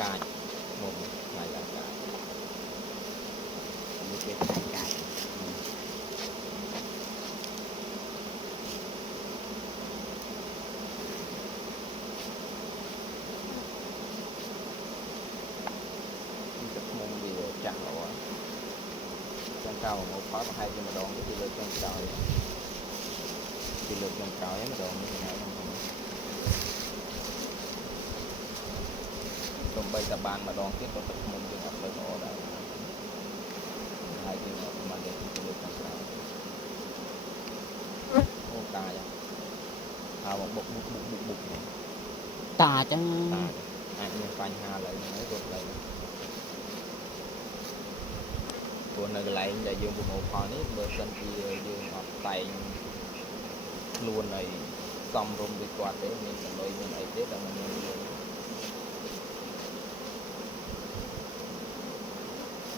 កាចមុំខ្លាយកាចនេះគេខ្លាយកាចទឹកមុំវាចាស់ល្អចាំកៅមកផតបង្ហាញជាម្ដងទៅលើចុងក្រោយពីលើចុងក្រោយម្ដងនេះណាខ្ញុំបីតាបានម្ដងទៀតក៏ទឹកមុំយើងអត់ទៅល្អដែរហើយយើងអត់ប្រហែលទៅលើចុងក្រោយអូកាយហើយមកបុកតាចឹងអាចមានបញ្ហាឡើយហ្នឹងរត់ឡើយព្រោះនៅកន្លែងដែលយើងប្រមូលផលនេះបើសិនជាយើងអត់តែងខ្លួនឲ្យសមរម្យដូចគាត់ទេមានចំណុយមានអីទេតែមិនមាន